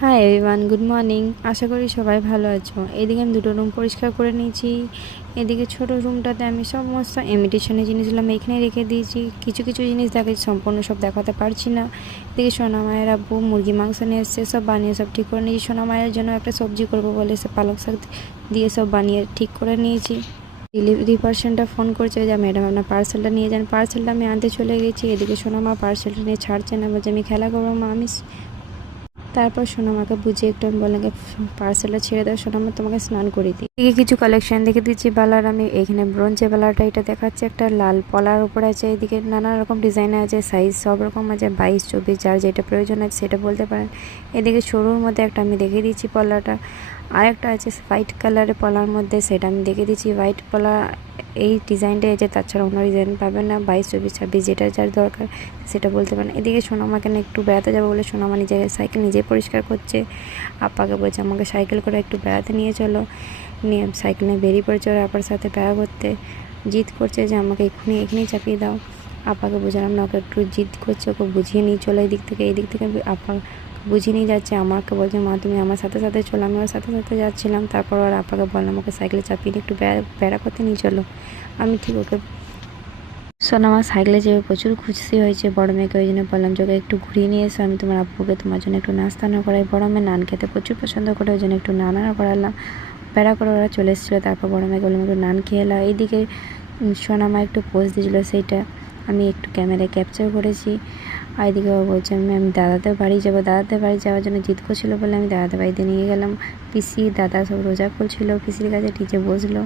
High everyone, good morning. আশা করি সবাই ভালো আছো। এদিকে আমি দুটো রুম পরিষ্কার করে নিয়েছি। এদিকে ছোট রুমটাতে আমি সমস্ত ইমিটেশনের জিনিসগুলো আমি এখানে রেখে দিয়েছি। কিছু কিছু জিনিস দেখাচ্ছি, সম্পূর্ণ সব দেখাতে পারছি না। এদিকে সোনা মায়ের আব্বু মুরগি মাংস নিয়ে এসছে, সব বানিয়ে সব ঠিক করে নিয়েছি। সোনা মায়ের জন্য একটা সবজি করবো বলে সে পালং শাক দিয়ে সব বানিয়ে ঠিক করে নিয়েছি। ডেলিভারি পার্সনটা ফোন করছে যে ম্যাডাম আপনার পার্সেলটা নিয়ে যান। পার্সেলটা আমি আনতে চলে গেছি। এদিকে সোনা মা পার্সেলটা নিয়ে ছাড়ছে না, বলছে আমি খেলা করবো মা। আমি তারপর সোনামাকে বুঝিয়ে একটু আমি বললাম পার্সেলটা ছেড়ে দাও সোনামা, তোমাকে স্নান করে দিই। এদিকে কিছু কালেকশন দেখে দিচ্ছি বালার। আমি এখানে ব্রোঞ্জে বালাটা এটা দেখাচ্ছে, একটা লাল পলার উপরে আছে। এদিকে নানা রকম ডিজাইন আছে, সাইজ সব রকম আছে, 22, 24, যার যেটা প্রয়োজন আছে সেটা বলতে পারেন। এদিকে সরুর মধ্যে একটা আমি দেখে দিচ্ছি পলাটা। আরেকটা আছে হোয়াইট কালারের পলার মধ্যে, সেটা আমি দেখে দিচ্ছি। হোয়াইট পলা এই ডিজাইনটা আছে, তাছাড়া অন্য ডিজাইন পাবেন না। 22, 24, 26 যেটা যার দরকার সেটা বলতে পারেন। এদিকে সোনামাকে না একটু বেড়াতে যাবো বলে সোনামা নিজের সাইকেল নিজে পরিষ্কার করছে। আপাকে বলছে আমাকে সাইকেল করে একটু বেড়াতে নিয়ে চলো। নিয়ে সাইকেল নিয়ে বেরিয়ে পড়েছে ওরা আপার সাথে বেড়া করতে। জিদ করছে যে আমাকে এখানেই চাপিয়ে দাও। আপাকে বোঝালাম না, ওকে একটু জিদ করছে, ওকে বুঝিয়ে নিয়ে চলো এই দিক থেকে আপা বুঝিয়ে নিয়ে যাচ্ছে। আমাকে বলছে মা তুমি আমার সাথে সাথে চলো। আমি ওর সাথে সাথে যাচ্ছিলাম। তারপর ওর আপাকে বললাম ওকে সাইকেলে চাপিয়ে একটু বেড়া করতে নিয়ে চলো। আমি ঠিক ওকে সোনামা সাইকেলে চেপে প্রচুর খুশি হয়েছে বড় মেয়েকে, ওই জন্য বললাম যে ওকে একটু ঘুরিয়ে নিয়ে এসো, আমি তোমার আব্বুকে তোমার জন্য একটু নাস্তা না করাই। বড় মেয়ে নান খেতে প্রচুর পছন্দ করে, ওই জন্য একটু নান করালাম। বেড়া করে ওরা চলে এসেছিলো। তারপর বড় মেয়েকে বললাম একটু নান খেয়ে এলাম। এইদিকে সোনামা একটু পোজ দিয়েছিলো, সেইটা আমি একটু ক্যামেরায় ক্যাপচার করেছি। আর এদিকে ও বলছে আমি দাদাদের বাড়ি যাবো। দাদাদের বাড়ি যাওয়ার জন্য জিদ করছিলো বলে আমি দাদাদের বাড়িতে নিয়ে গেলাম। পিসি দাদা সব রোজা করছিল, পিসির কাছে টিচে বসলো।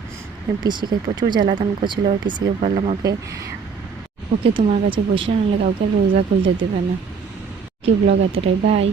পিসিকে প্রচুর জ্বালাতন করছিলো। আর পিসিকে বললাম ওকে ওকে তোমার কাছে বসে নাহলে কাউকে রোজা খুলতে দেবে না। কি ব্লগ এতটাই, বাই।